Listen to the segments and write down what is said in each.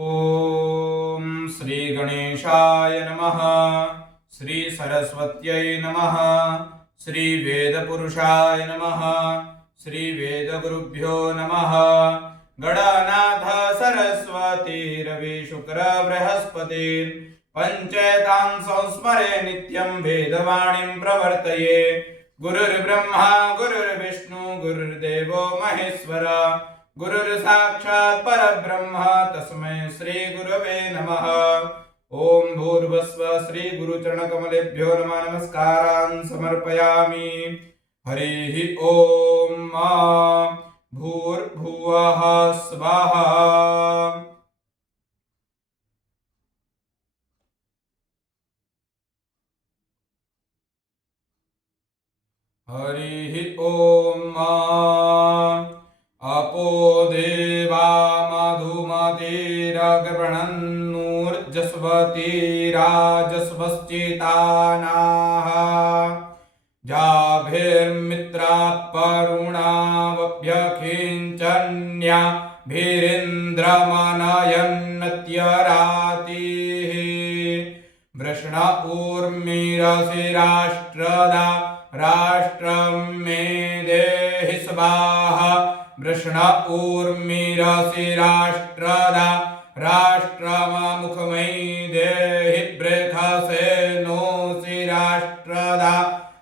ओम श्री गणेशाय नमः। श्री सरस्वत्यै नमः। श्री वेदपुरुषाय नमः। श्री वेदगुरुभ्यो नमः। गणनाथ सरस्वती रवि शुक्र बृहस्पति पंचेतां संस्मरे नित्यं वेदवाणीं प्रवर्तये। गुरुर्ब्रह्मा गुरुर्विष्णु गुरुर्देवो महेश्वर गुरुर्साक्षात् परब्रह्म तस्मै श्री गुरवे नमः। ओम भूर्भुवस्सुः श्री गुरुचरणकमलेभ्यो नमः नमस्कारान् समर्पयामि। हरिः ओम भूर्भुवः स्वाहा। हरिः ओम अपो देवा मधुमतिरग्रणन्नूर्जस्वतीराजस्वश्चेतानाः जाभिर्मित्रापरुणावभ्यखिञ्चन्याभिरिन्द्रमनयन्नत्यरातिः वृषण ऊर्मिरसिराष्ट्रदा राष्ट्रं मे देहि स्वाहा। वृषण ऊर्मिरसिराष्ट्रदा राष्ट्रमुखमयि देहि बृहसे नोऽसि राष्ट्रदा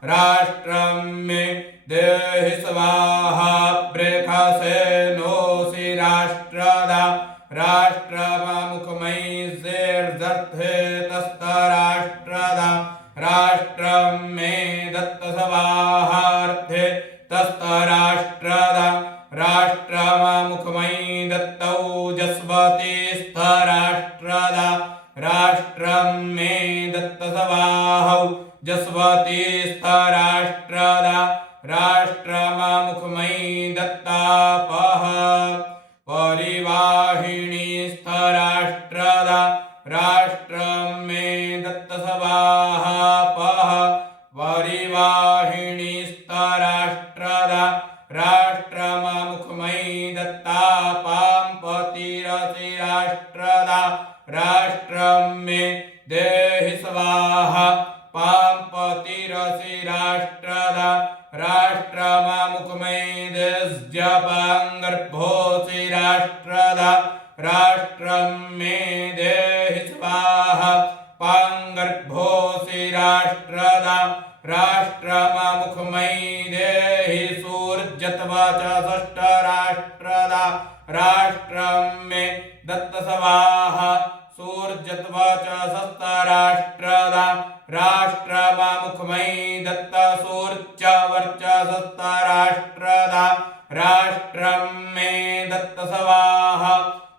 राष्ट्रं मे देहि स्वाहा। बृहसे नोऽसि राष्ट्रदा राष्ट्रमुखमयि शेर्जर्थे तस्तराष्ट्रदा राष्ट्रं मे दत्त स्वाहार्थे तस्तराष्ट्रदा राष्ट्रमुखमयि दत्तौजस्वतीस्थराष्ट्रदा राष्ट्रं मे दत्त स्वाहौ जस्वतीस्थराष्ट्रदा राष्ट्रमुखमयि दत्तापः परिवाहिनीस्थराष्ट्रदा राष्ट्रं मे दत्त स्वाहापः परिवाहिनीस्थराष्ट्रदा राष्ट्रमुखमयि दत्तापां पतिरसिराष्ट्रदा राष्ट्रं मे देहि स्वाहा। पां पतिरसिराष्ट्रदा राष्ट्रमुखमयि देस्जपाङ्गर्भोऽसिराष्ट्रदा राष्ट्रं मे देहि स्वाहा। पाङ्गर्भोऽसिराष्ट्रदा राष्ट्रमुखमयि देहि सूर्यत्वचषष्ठराष्ट्रदा राष्ट्रं मे दत्त स्वाहा। सूर्यत्वचषष्ठराष्ट्रदा राष्ट्रमुखमयि दत्त सूर्यवर्चषष्ठराष्ट्रदा राष्ट्रं मे दत्त स्वाहा।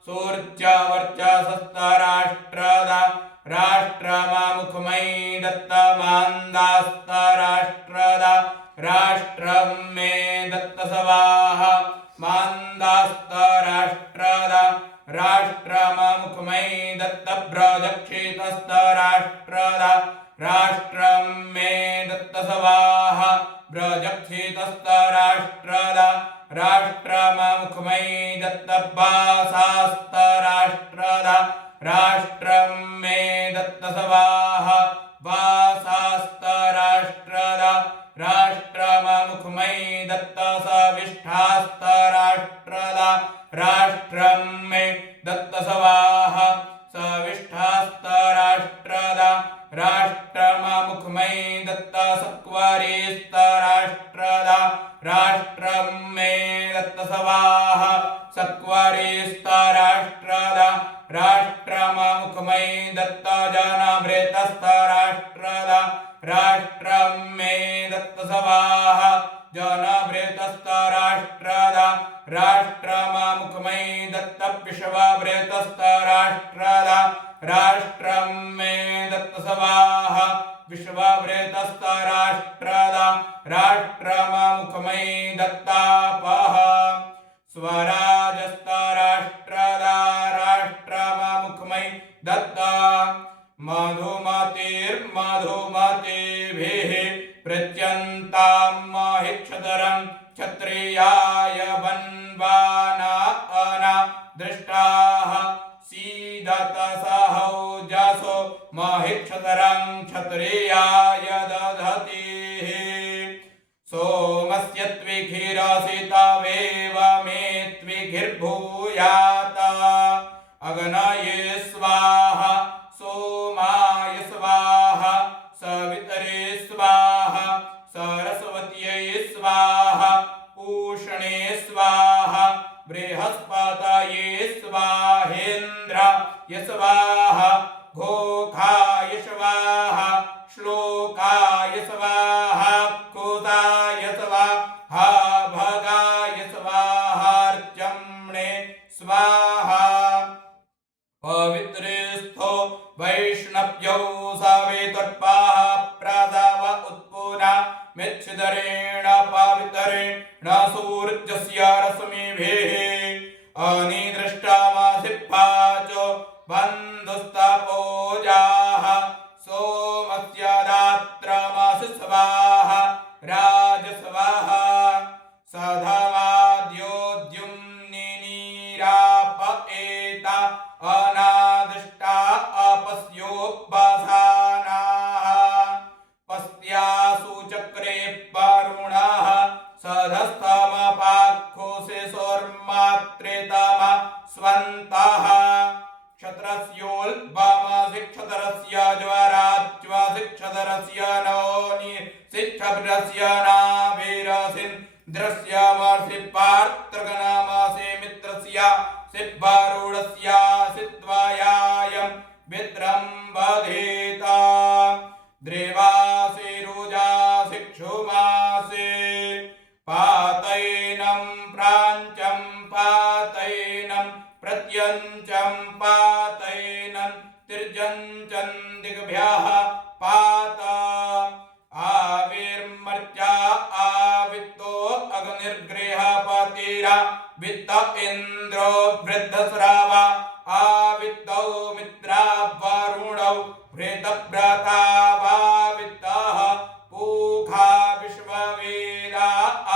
सूर्यवर्चषष्ठराष्ट्रदा राष्ट्रमुखमयि दत्त मान्दास्तराष्ट्रदा राष्ट्रं मे दत्त स्वाहा। मान्दास्तराष्ट्रदा राष्ट्रमुखमयि दत्त ब्रजक्षितस्तराष्ट्रदा राष्ट्रं मे दत्त स्वाहा। ब्रजक्षितस्तराष्ट्रदा राष्ट्रमुखमयि दत्त वासास्तराष्ट्रदा राष्ट्रं मे दत्त स्वाहा। वासास्तराष्ट्रदा राष्ट्रमुखमयि दत्त सविष्ठास्तराष्ट्रदा राष्ट्रं मे दत्त स्वाहा। सविष्ठास्तराष्ट्रदा राष्ट्रमुखमयि दत्त सक्वरीस्तराष्ट्रदा राष्ट्रं मे दत्त स्वाहा। सक्वरीस्तराष्ट्रदा राष्ट्रमुखमयि दत्त जनभृतस्तराष्ट्रदा राष्ट्रं मे दत्त स्वाहा। जनभृतस्तराष्ट्रदा राष्ट्रमुखमयि दत्त विश्वभृतस्तराष्ट्रदा राष्ट्रं मे दत्त स्वाहा। विश्वभृतस्तराष्ट्रदा राष्ट्रमुखमयि दत्तापः स्वराजस्तराष्ट्रदा राष्ट्रमुखमयि दत्ता। मधुमतिर्मधुमतिभिः पृच्छन्तां महिक्षतरं क्षत्रियाय वन्वाना अना दृष्टाः सी दतसहौ जसो महिक्षतरं क्षत्रियाय दधति सोमस्य त्विखिरसितवेव मे त्विखिर्भूयात् अग्नये स्वाहा सोमाय स्वाहा सवितरे स्वाहा सरस्वत्यै स्वाहा पूषणे स्वाहा बृहस्पतये स्वाहेन्द्राय स्वाहा घोखाय स्वाहा श्लोकाय स्वाहा कुताय स्वाहा भगाय स्वाहार्चम्णे स्वाहा पवित्रेस्थो वैष्णव्यो सवेतर्पाः प्रदव उत्पुना मिच्छिदरेण पवित्रेण सूर्यस्य रश्मिभिः अनिदृष्टमसिप्पाचो बन्धुस्तपोजाः सोमस्य दात्रमसि स्वाहा राजस्वाहा सधमाद्योद्युम्निनीराप एता अनादिष्टा अपस्योपसानाः पस्त्यासु चक्रे वरुणः सधस्तमपाक्षोषे सोर्मात्रेतम स्वन्तः क्षत्रस्योल्बमसि क्षत्रस्य ज्वराज्वसि क्षत्रस्य नोनि शिक्षभ्रस्य नाभिरसिन्द्रस्य मर्षि पार्त्रगणमसि मित्रस्य सिद्वरुणस्य सिद्वयायं मित्रं वधेत द्रेवासि रुजासि क्षुमासि पातैनं प्राञ्चं पातैनं प्रत्यञ्चं पातैनं तिर्यञ्चं दिग्भ्यः पात आविर्मर्त्या आवित्तो अग्निर्गृहपतिरा वित्त इन्द्रो वृद्धस्रावा आवित्तौ मित्रा वरुणौ भृतभ्रता वावित्तः पूखा विश्ववेदा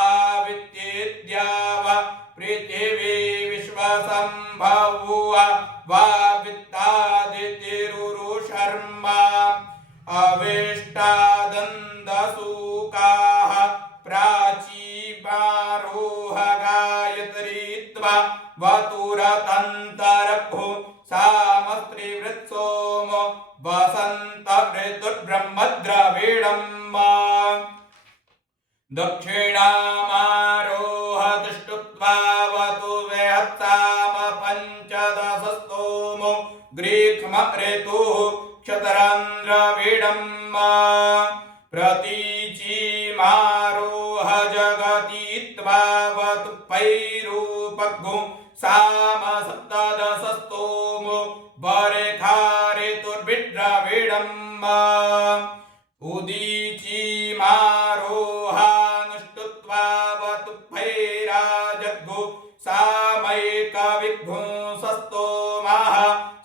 आवित्येद्यावा पृथिवी विश्वसम्भवा वावित्तादितिरुरुशर्मा अवेष्टादन्दसूकाः प्राचीमारोह गायत्रीत्वा वतुरतन्तरभु सामस्त्रिवृत्सोमो वसन्त ऋतुर्ब्रह्मद्रविणम् दक्षिणामारोह तिष्ठुत्वा वतु वेहत्साम पञ्चदशस्तोमो ग्रीक्ष्म ऋतुः क्षतरन्द्रविणम् प्रतीचीमारोह जगतीत्वा वतु पैरूपग्गु साम सप्तदशस्तोमो बरेखा ऋतुर्विद्रविणम् उदीचीमारोहानुष्टुत्वा वतु भैराजग्गु सामैकविभुंसस्तोमः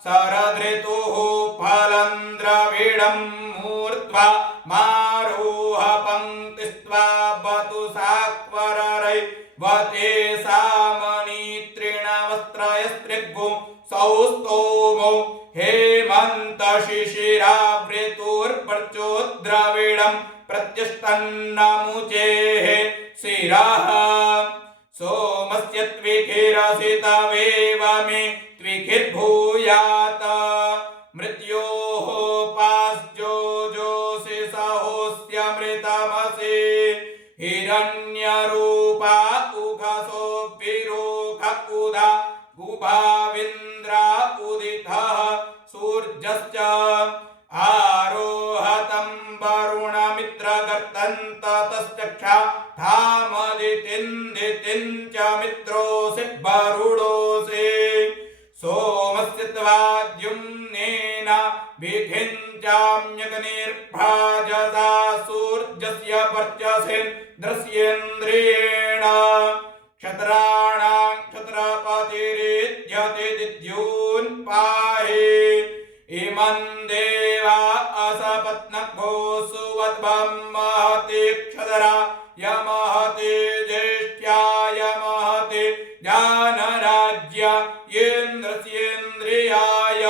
शरदृतुः फलन्द्रविणम् मूर्ध्वा मारोह पङ्क्तिस्त्वा वतु साक्वररै वते सामनीत्रिणवस्त्रयस्त्रिग्गु सौस्तोमो हेमन्त शिशिरावृतुर्पर्चोद्रविणम् प्रत्यष्टन्नमुचेः शिरः सोमस्य त्विखिरसितवेव मे त्विखिर्भूयात् मृत्योः पास्योजोषि सहोऽस्यमृतमसि हिरण्यरूपा उघसोऽभिरोख उदा गुभाविन्द्रा उदितः सूर्यश्च आरोहतं वरुणमित्रगर्तन्त तश्चक्षा धामदितिन्दितिं च मित्रोऽसि वरुणोऽसि सोमस्य त्वाद्युम्नेन विधिञ्चाम्यग्निर्भाजसा सूर्यस्य वर्चसेन्द्रस्येन्द्रियेण क्षत्राणां क्षत्रपतिरित्यति दिद्यून् पाहि इमं देवा असपत्नभो सुवद्भं महति क्षतरा यमहति ज्येष्ठ्याय महति ज्ञानराज्य येन्द्रस्येन्द्रियाय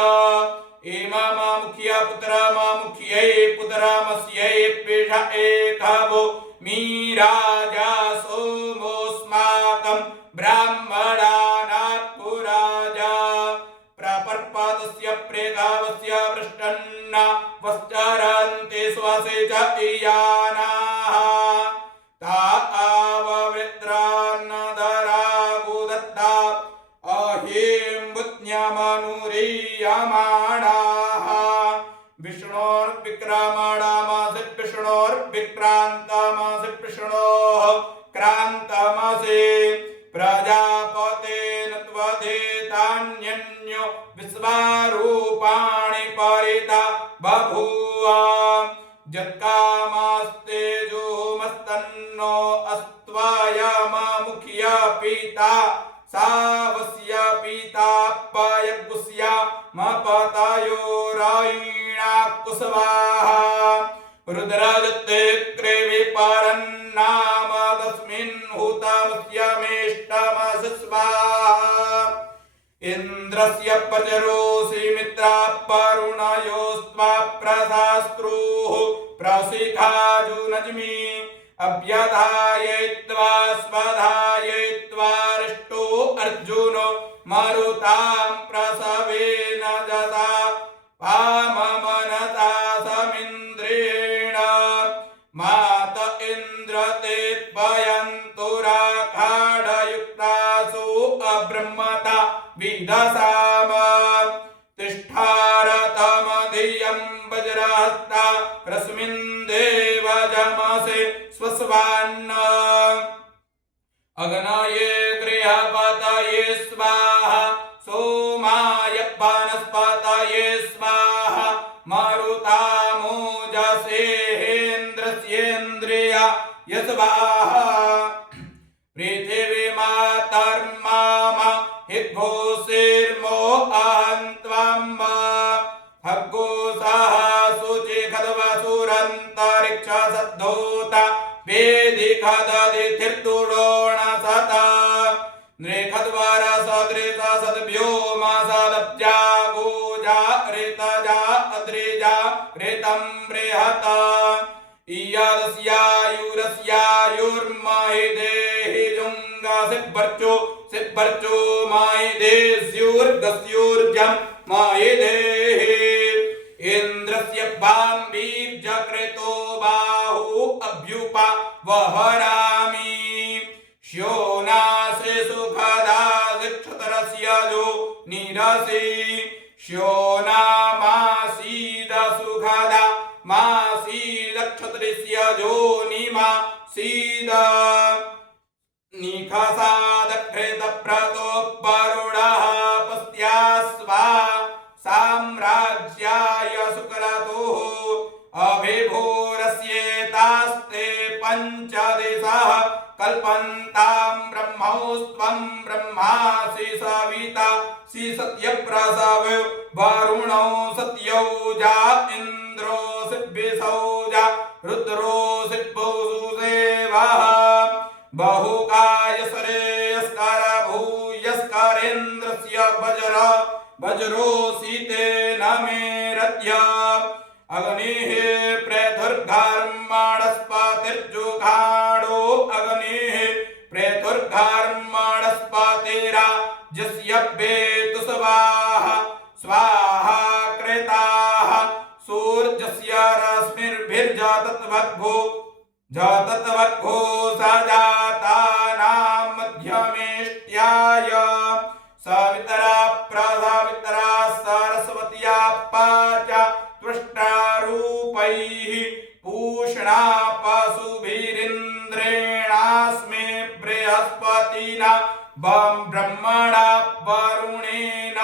स्पातस्य प्रेगावस्य वृष्टन्न वश्चरन्ति स्वसे च इयानाः ता आववृत्रान्नदरा गुदत्ता अहिं बुद्ध्यमनुरीयमाणाः विष्णोर्विक्रमणामासि विष्णोर्विक्रान्तमासि विष्णोः क्रान्तमसि प्रजापतेन त्वधेतान्यन्यो विश्वरूपाणि परिता बभूव यत्कामस्तेजोमस्तन्नो अस्त्वयममुख्य पिता सावस्य पिता पयगुस्या मपतयोरायिणा कुसवाहा रुद्रजत्ते क्रेवि परन्नाम तस्मिन् हुतमस्य मेष्टमसि स्वाहा इन्द्रस्य पचरोऽसि मित्रा परुणयोस्त्वा प्रशास्त्रुः प्रशिखाजुनज्मि अभ्यधायैत्वा स्वधायैत्वा रिष्टो अर्जुनो मरुतां प्रसवेन जसा पाममनसा समिन्द्रेण मात इन्द्र ते पयन्तुराखाडयुक्तासु अब्रह्मता विदसाम तिष्ठारतमधियं वज्रहस्ता रश्मिन् देवजमसे स्वस्वान्न अग्नये गृहपतये स्वाहा सोमाय वनस्पतये स्वाहा मरुतामोजसेन्द्रस्येन्द्रिया यस्वाहा पृथिवी मातर्मामा हिग्घोषिर्मो अहन्त्वम् हग्घोषः शुचिखद्वसुरन्तरिक्ष सद्धोता वेदिखददिथिर्दुरोणसत नृखद्वरसदृश सद्व्योमा सदब्जा गोजा ऋतजा अद्रिजा ऋतं बृहत इयदस्यायुरस्यायुर्महिदेहि जुङ्गा सिब्बर्चो मायिदेस्युर्गस्युर्जं मायिदेहि इन्द्रस्य बाम्बीर्जकृतो बाहु अभ्युपा वहरामि श्योनासे सुखदा क्षत्रस्य जो निरसि श्योनामासीद सुखदा मासीद क्षत्रस्य जो निमा सीद निखसादकृतप्रतो वरुणः पस्त्यास्वा साम्राज्याय शुक्रतुः अभिभूरस्येतास्ते पञ्चदिशः कल्पन्तां ब्रह्मौस्त्वं ब्रह्मासि सविता सि सत्यप्रसव वरुणो सत्यौजा इन्द्रो सिद्भिसौजा रुद्रो सिद्भुसेवः बहुकाय श्रेयस्कर भूयस्करेन्द्रस्य वज्रोऽसि तेन मे रथ्य अग्निः प्रेतुर्घर्मणस्पतिर्जुघाडो अग्निः प्रेतुर्घर्मणस्पतिरा यस्य वेतु स्वाहा स्वाहा कृताः सूर्यस्य रश्मिर्भिर्जातत्वग्भो जातत्वग्भो सजातानां मध्यमेष्ट्याय सवितरा प्रसवितरा सरस्वत्या पाचा त्वष्टारूपैः पूषणा पशुभिरिन्द्रेणास्मे बृहस्पतिना ब्रह्मणा वरुणेन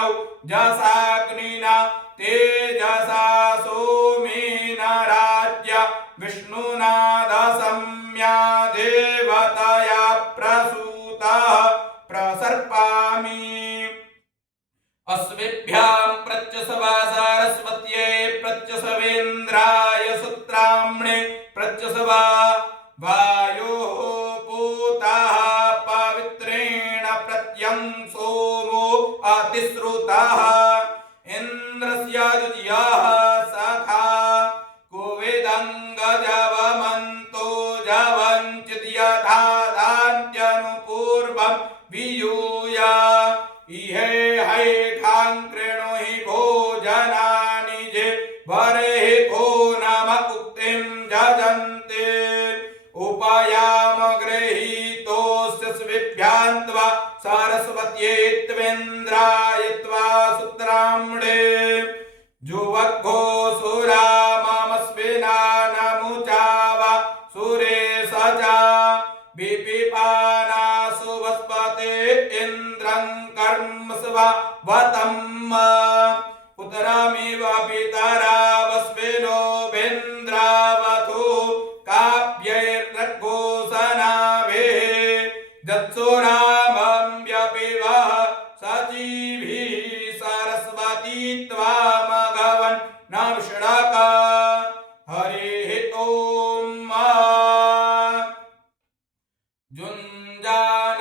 जसाग्निना तेजसा सोमेन राज्य विष्णुना दशम्या देवतया प्रसूतः प्रसर्पामि अस्मिभ्यां प्रत्यसवा सरस्वत्यै प्रत्यसवेन्द्राय सूत्राम्णे प्रत्यसवा वायोः पूतः पवित्रेण प्रत्यं सोमो अतिश्रुतः इन्द्रस्य द्वितीयः सरस्वत्यै त्वेन्द्राय त्वा सुत्राम्णे जुवग्घो सुरा मामस्विना नमुचावा सुरे सचा विपिपाना सुवस्पते इन्द्रं कर्म स्वा वतम् पुत्रमिव पितरा वस्विनो भेन्द्रावतु काव्यैर्रघोसनाभे जत्सुरामं व्यपिवः सचीभिः सरस्वती त्वामघवन् नमषडका हरिः ॐ जुञ्जान